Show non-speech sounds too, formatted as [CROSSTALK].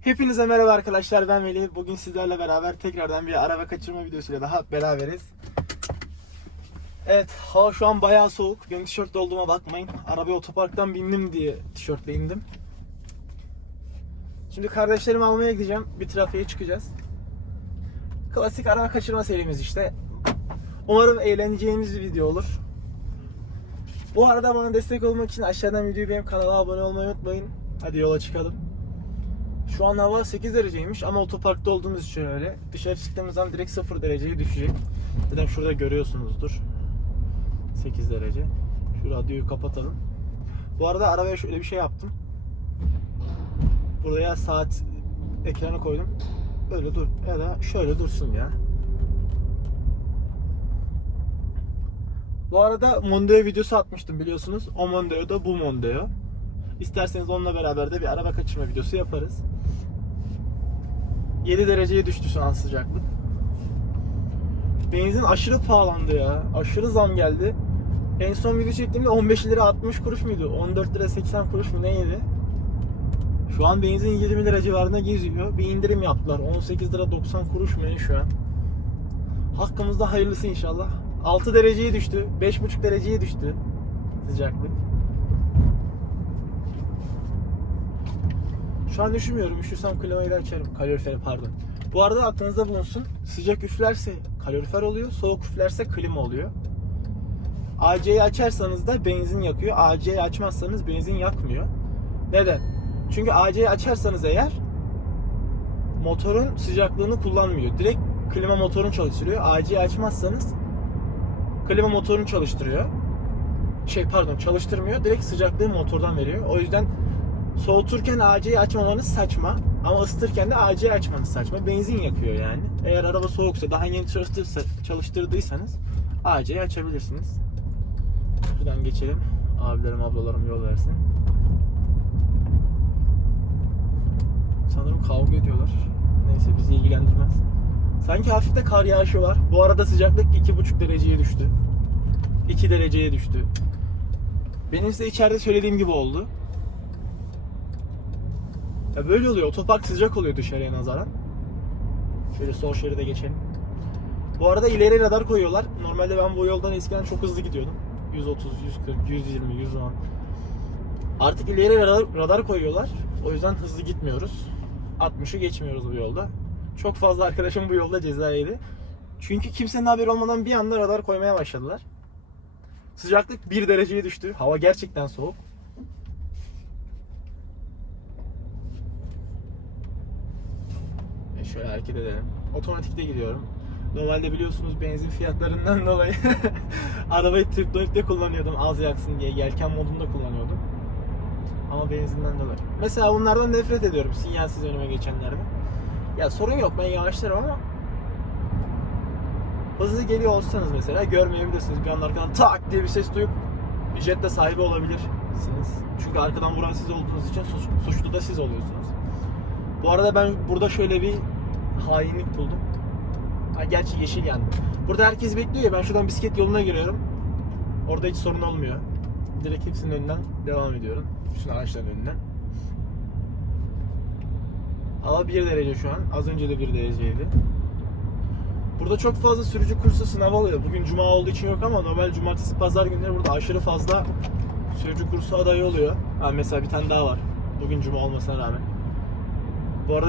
Hepinize merhaba arkadaşlar ben Melih. Bugün sizlerle beraber tekrardan bir araba kaçırma videosuyla daha beraberiz. Evet hava şu an bayağı soğuk. Benim tişörtle olduğuma bakmayın. Arabaya otoparktan bindim diye tişörtle indim. Şimdi kardeşlerimi almaya gideceğim. Bir trafiğe çıkacağız. Klasik araba kaçırma serimiz işte. Umarım eğleneceğimiz bir video olur. Bu arada bana destek olmak için aşağıdan videoyu benim kanala abone olmayı unutmayın. Hadi yola çıkalım. Şu an hava 8 dereceymiş ama otoparkta olduğumuz için öyle. Dışarı çıktığımız zaman direkt 0 dereceye düşecek. Zaten şurada görüyorsunuzdur. 8 derece. Şu radyoyu kapatalım. Bu arada arabaya şöyle bir şey yaptım. Buraya saat ekranı koydum. Böyle dur ya da şöyle dursun ya. Bu arada Mondeo videosu atmıştım biliyorsunuz. O Mondeo da bu Mondeo. İsterseniz onunla beraber de bir araba kaçırma videosu yaparız. 7 dereceye düştü şu an sıcaklık. Benzin aşırı pahalandı ya. Aşırı zam geldi. En son video çektiğimde 15 lira 60 kuruş muydu? 14 lira 80 kuruş mu neydi? Şu an benzin 20 lira civarında geziyor. Bir indirim yaptılar. 18 lira 90 kuruş mu şu an? Hakkımızda hayırlısı inşallah. 6 dereceye düştü. 5,5 dereceye düştü sıcaklık. Şu an üşümüyorum. Üşürsem klimayı da açarım. Kaloriferi pardon. Bu arada aklınızda bulunsun. Sıcak üflerse kalorifer oluyor. Soğuk üflerse klima oluyor. AC'yi açarsanız da benzin yakıyor. AC'yi açmazsanız benzin yakmıyor. Neden? Çünkü AC'yi açarsanız eğer motorun sıcaklığını kullanmıyor. Direkt klima motorunu çalıştırıyor. AC'yi açmazsanız klima motorunu çalıştırıyor. Şey pardon çalıştırmıyor. Direkt sıcaklığı motordan veriyor. O yüzden soğuturken AC'yi açmamanız saçma. Ama ısıtırken de AC'yi açmanız saçma. Benzin yakıyor yani. Eğer araba soğuksa daha yeni çalıştırdıysanız AC'yi açabilirsiniz. Şuradan geçelim. Abilerim ablalarım yol versin. Sanırım kavga ediyorlar. Neyse bizi ilgilendirmez. Sanki hafif de kar yağışı var. Bu arada sıcaklık 2,5 dereceye düştü. 2 dereceye düştü. Benim size içeride söylediğim gibi oldu. Ya böyle oluyor. Otopark sıcak oluyor dışarıya nazaran. Şöyle sol şeride geçelim. Bu arada ileri radar koyuyorlar. Normalde ben bu yoldan eskiden çok hızlı gidiyordum. 130, 140, 120, 110. Artık ileri radar, radar koyuyorlar. O yüzden hızlı gitmiyoruz. 60'ı geçmiyoruz bu yolda. Çok fazla arkadaşım bu yolda ceza yedi. Çünkü kimsenin haberi olmadan bir anda radar koymaya başladılar. Sıcaklık 1 dereceye düştü. Hava gerçekten soğuk. Şöyle hareket edelim. Otomatikte gidiyorum. Normalde biliyorsunuz benzin fiyatlarından [LAUGHS] dolayı arabayı triplonikte kullanıyordum az yaksın diye. Yelken modunda kullanıyordum. Ama benzinden dolayı. Mesela bunlardan nefret ediyorum sinyalsiz önüme geçenlerden. Ya sorun yok ben yavaşlarım ama hızlı geliyor olsanız mesela görmeyebilirsiniz. Bir anda arkadan tak diye bir ses duyup bir jette sahibi olabilirsiniz. Çünkü arkadan vuran siz olduğunuz için suç- suçlu da siz oluyorsunuz. Bu arada ben burada şöyle bir hainlik buldum. Ha, gerçi yeşil yandı. Burada herkes bekliyor ya ben şuradan bisiklet yoluna giriyorum. Orada hiç sorun olmuyor. Direkt hepsinin önünden devam ediyorum. Bütün araçların önünden. Hava 1 derece şu an. Az önce de 1 dereceydi. Burada çok fazla sürücü kursu sınavı oluyor. Bugün cuma olduğu için yok ama normal cumartesi pazar günleri burada aşırı fazla sürücü kursu adayı oluyor. Ha, mesela bir tane daha var. Bugün cuma olmasına rağmen. Bu arada